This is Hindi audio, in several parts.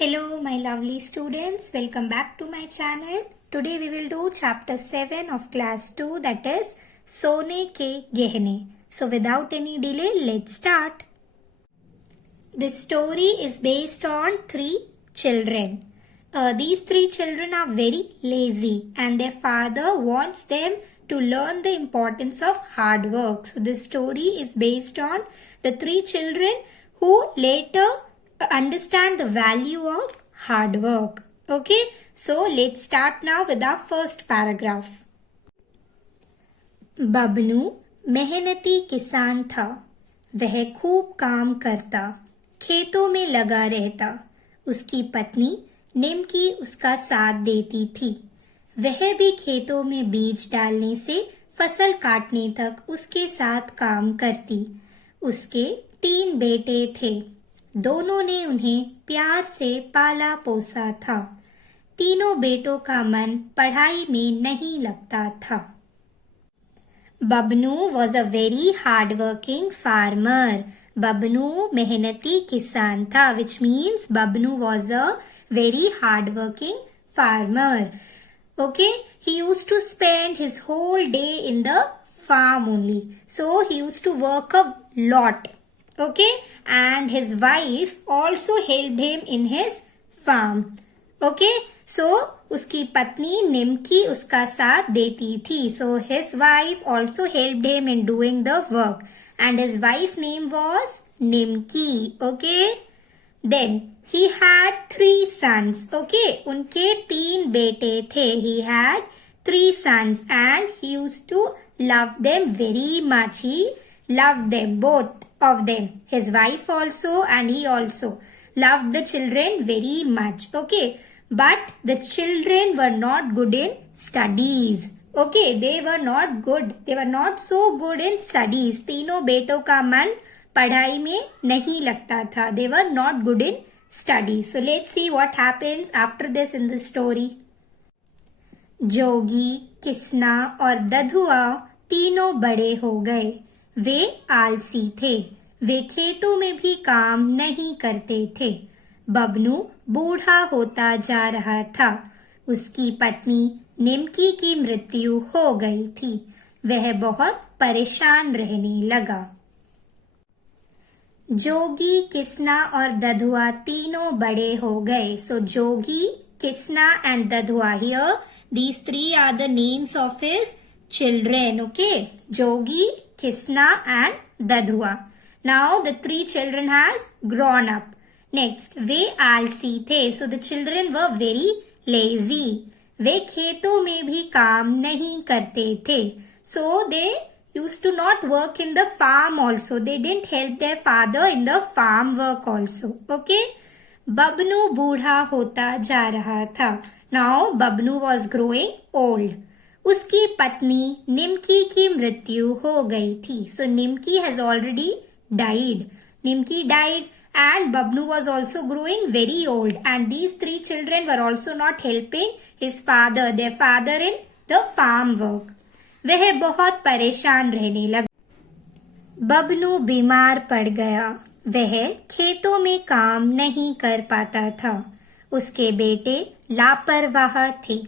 Hello my lovely students, welcome back to my channel. Today we will do chapter 7 of class 2, that is Sone ke Gehne. So without any delay, let's start. This story is based on 3 children. These 3 children are very lazy and their father wants them to learn the importance of hard work. So this story is based on the 3 children who later understand the value of hard work. Okay, so let's start now with our first paragraph. Babnu मेहनती किसान था। वह खूब काम करता, खेतों में लगा रहता। उसकी पत्नी निमकी उसका साथ देती थी। वह भी खेतों में बीज डालने से फसल काटने तक उसके साथ काम करती। उसके 3 बेटे थे। दोनों ने उन्हें प्यार से पाला पोसा था। तीनों बेटों का मन पढ़ाई में नहीं लगता था। Babnu was a very hardworking farmer. Babnu मेहनती किसान था, which means Babnu was a very hardworking farmer. Okay, he used to spend his whole day in the farm only. So he used to work a lot. Okay, and his wife also helped him in his farm. Okay, so उसकी पत्नी निमकी उसका साथ देती थी. So his wife also helped him in doing the work, and his wife name was Nimki. Okay, then he had 3 sons. Okay, उनके 3 बेटे थे. He had 3 sons and he used to love them very much. He loved them, both of them, his wife also and he also loved the children very much. Okay, but the children were not good in studies. Okay, they were not good, they were not so good in studies. तीनों बेटों का मन पढ़ाई में नहीं लगता था. They were not good in studies. So let's see what happens after this in the story. जोगी, किसना और दधुआ तीनों बड़े हो गए. वे आलसी थे. वे खेतों में भी काम नहीं करते थे. बबनू बूढ़ा होता जा रहा था. उसकी पत्नी निमकी की मृत्यु हो गई थी. वह बहुत परेशान रहने लगा. जोगी, किसना और दधुआ तीनों बड़े हो गए. So Jogi, Kisna and दधुआ, here these 3 are the names of his children. Okay, Jogi, Kisna and Dadhua. Now the 3 children has grown up. Next, वे आलसी थे. So the children were very lazy. वे खेतों में भी काम नहीं करते थे. So they used to not work in the farm also. They didn't help their father in the farm work also. Okay, Babnu बूढ़ा होता जा रहा था. Now Babnu was growing old. उसकी पत्नी निमकी की मृत्यु हो गई थी. So Nimki has already died. Nimki died and Babnu was also growing very old, and these 3 children were also not helping his father, their father in the farm work. वह बहुत परेशान रहने लगा. बबनू बीमार पड़ गया. वह खेतों में काम नहीं कर पाता था. उसके बेटे लापरवाह थे.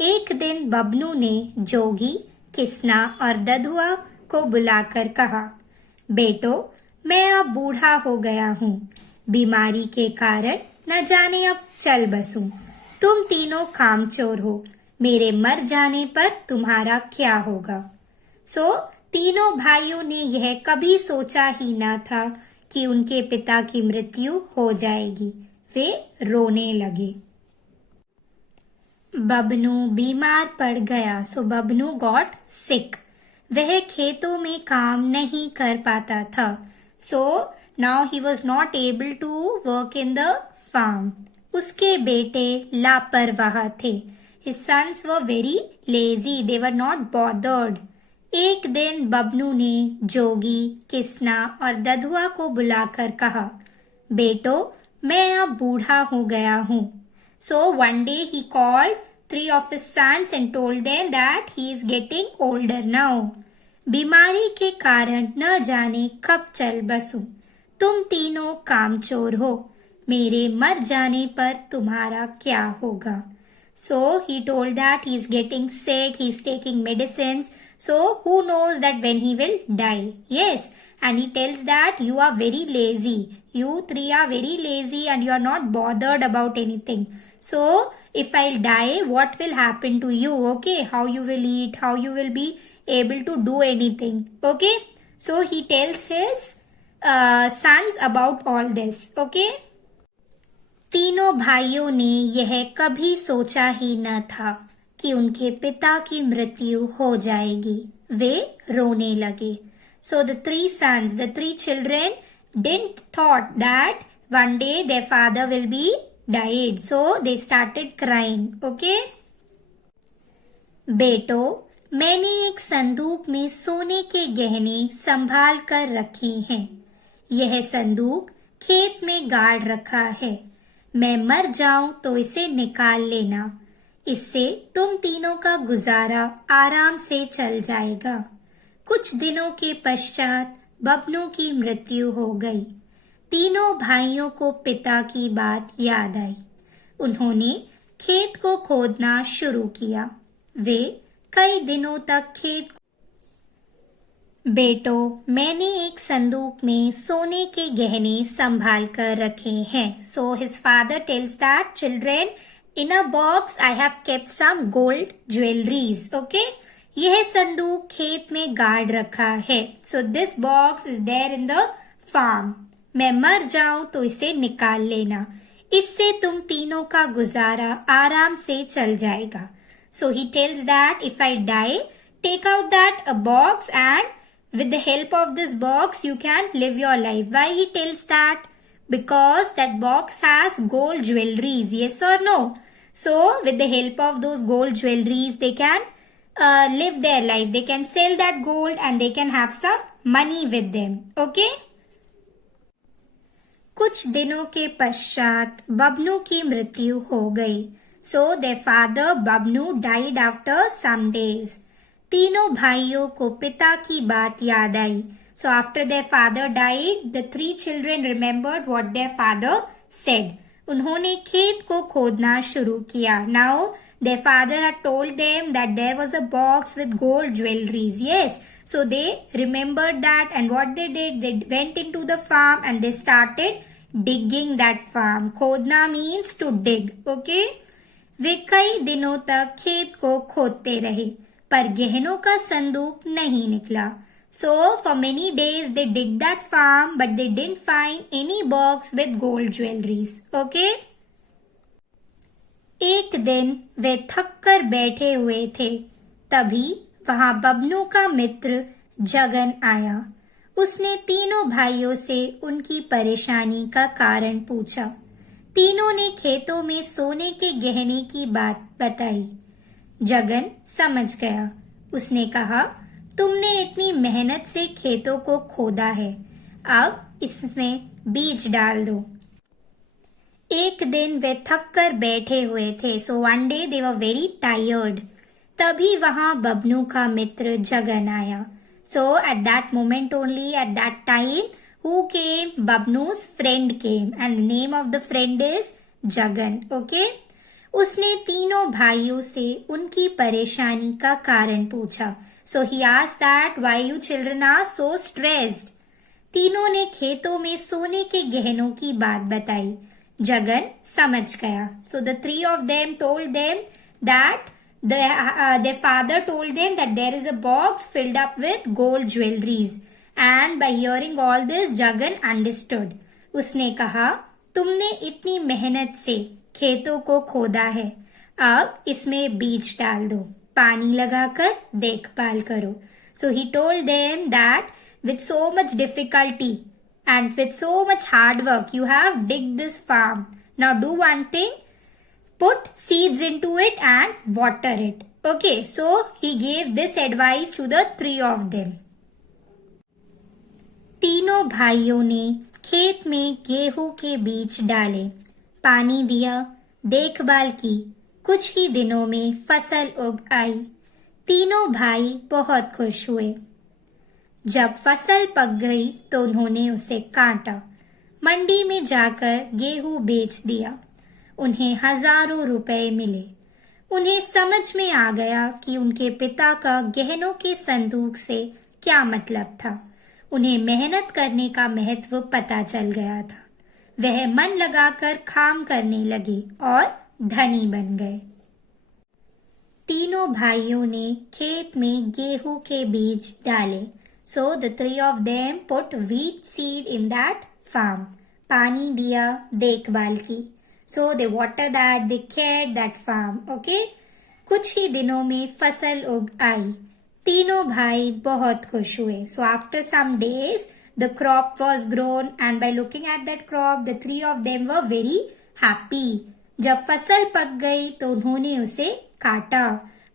एक दिन बबनू ने जोगी, किसना और दधुआ को बुलाकर कहा, बेटो, मैं अब बूढ़ा हो गया हूँ. बीमारी के कारण न जाने अब चल बसूं. तुम तीनों कामचोर हो. मेरे मर जाने पर तुम्हारा क्या होगा. सो तीनों भाइयों ने यह कभी सोचा ही ना था कि उनके पिता की मृत्यु हो जाएगी. वे रोने लगे. बबनू बीमार पड़ गया. So Babanu got sick. वह खेतों में काम नहीं कर पाता था. So now he was not able to work in the farm. उसके बेटे लापरवाह थे. His sons were very lazy. They were not bothered. एक दिन बबनू ने जोगी, किसना और दधुआ को बुलाकर कहा, बेटो, मैं अब बूढ़ा हो गया हूँ. So one day he called 3 of his sons and told them that he is getting older now. बीमारी के कारण न जाने कब चल बसूं. तुम तीनों कामचोर हो. मेरे मर जाने पर तुम्हारा क्या होगा? So he told that he is getting sick, he is taking medicines. So who knows that when he will die? Yes. And he tells that you are very lazy. You three are very lazy and you are not bothered about anything. So if I'll die, what will happen to you? Okay. How you will eat, how you will be able to do anything. Okay. So he tells his sons about all this. Okay. तीनों भाइयों ने यह कभी सोचा ही न था कि उनके पिता की मृत्यु हो जाएगी। वे रोने लगे। So the three sons, the three children didn't thought that one day their father will be died. So they started crying. Okay? बेटो, मैंने एक संदूक में सोने के गहने संभाल कर रखे हैं। यह संदूक खेत में गाड़ रखा है। मैं मर जाऊं तो इसे निकाल लेना। इससे तुम तीनों का गुजारा आराम से चल जाएगा। कुछ दिनों के पश्चात बबनू की मृत्यु हो गई। तीनों भाइयों को पिता की बात याद आई। उन्होंने खेत को खोदना शुरू किया। वे कई दिनों तक खेत बेटो, मैंने एक संदूक में सोने के गहने संभाल कर रखे हैं। So his father tells that children, in a box I have kept some gold jewelleries. Okay, यह संदूक खेत में गाड़ रखा है। So this box is there in the farm. मैं मर जाऊं तो इसे निकाल लेना। इससे तुम तीनों का गुजारा आराम से चल जाएगा। So he tells that if I die, take out that a box and with the help of this box you can live your life. Why he tells that? Because that box has gold jewelries. Yes or no? So with the help of those gold jewelries they can live their life. They can sell that gold and they can have some money with them. Okay? कुछ दिनों के पश्चात बबनू की मृत्यु हो गई। So their father Babnu died after some days. तीनों भाइयों को पिता की बात याद आई। So after their father died, the three children remembered what their father said. उन्होंने खेत को खोदना शुरू किया। Now their father had told them that there was a box with gold jewelries. Yes, so they remembered that, and what they did, they went into the farm and they started digging that farm. खोदना means to dig. Okay? वे कई दिनों तक खेत को खोदते रहे, पर गहनों का संदूक नहीं निकला। So for many days they dig that farm, but they didn't find any box with gold jewelries. Okay? एक दिन वे थक कर बैठे हुए थे। तभी वहां बबनू का मित्र जगन आया। उसने तीनों भाइयों से उनकी परेशानी का कारण पूछा। तीनों ने खेतों में सोने के गहने की बात बताई। जगन समझ गया। उसने कहा, तुमने इतनी मेहनत से खेतों को खोदा है, अब इसमें बीज डाल दो। एक दिन वे थक कर बैठे हुए थे। So one day they were very tired. तभी वहां बबनू का मित्र जगन आया। So at that moment only, at that time, who came? Babnu's friend came and the name of the friend is Jagan. Okay? उसने तीनों भाइयों से उनकी परेशानी का कारण पूछा। So he asked that why you children are so stressed. तीनों ने खेतों में सोने के गहनों की बात बताई। जगन समझ गया। So the three of them told them that their father told them that there is a box filled up with gold jewelries. And by hearing all this, Jagan understood. उसने कहा, तुमने इतनी मेहनत से खेतों को खोदा है, अब इसमें बीज डाल दो, पानी लगाकर देखभाल करो। So he told them that with so much difficulty and with so much hard work, you have digged this farm. Now do one thing, put seeds into it and water it. Okay, so he gave this advice to the three of them. तीनों भाइयों ने खेत में गेहूं के बीज डाले, पानी दिया, देखभाल की। कुछ ही दिनों में फसल उग आई। तीनों भाई बहुत खुश हुए। जब फसल पक गई तो उन्होंने उसे काटा। मंडी में जाकर गेहूं बेच दिया। उन्हें हजारों रुपए मिले। उन्हें समझ में आ गया कि उनके पिता का गहनों के संदूक से क्या मतलब था। उन्हें मेहनत करने का महत्व पता चल गया था। वह मन लगाकर काम करने लगे और धनी बन गए। तीनों भाइयों ने खेत में गेहूं के बीज डाले। So the three of them put wheat seed in that farm. पानी दिया, देखभाल की। So they watered that, they cared that farm. Okay? कुछ ही दिनों में फसल उग आई। तीनों भाई बहुत खुश हुए। So after some days, the crop was grown and by looking at that crop, the three of them were very happy. जब फसल पक गई तो उन्होंने उसे काटा।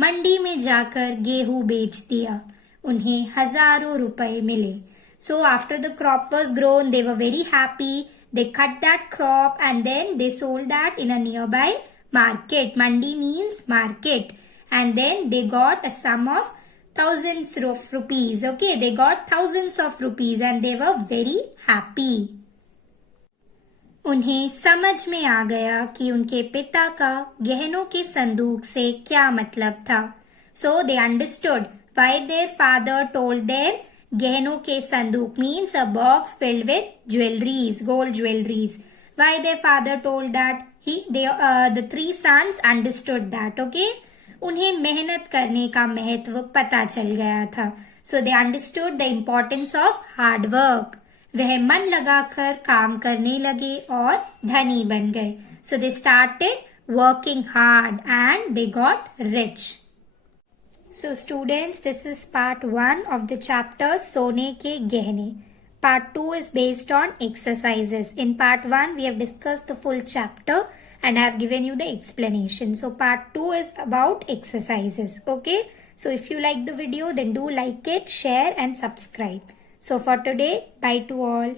मंडी में जाकर गेहूं बेच दिया। उन्हें हजारों रुपए मिले। So after the crop was grown, they were very happy. They cut that crop and then they sold that in a nearby market. Mandi means market. And then they got a sum of thousands of rupees. Okay, they got thousands of rupees and they were very happy. उन्हें समझ में आ गया कि उनके पिता का गहनों के संदूक से क्या मतलब था। So they understood why their father told them गहनों के संदूक means a box filled with jewelries, gold jewelries. Why their father told that? The three sons understood that. Okay? उन्हें मेहनत करने का महत्व पता चल गया था। So they understood the importance of hard work. वह मन लगाकर काम करने लगे और धनी बन गए। So they started working hard and they got rich. So students, this is part 1 of the chapter सोने के गहने. Part 2 is based on exercises. In part 1, we have discussed the full chapter and I have given you the explanation. So part 2 is about exercises. Okay. So if you like the video, then do like it, share and subscribe. So for today, bye to all.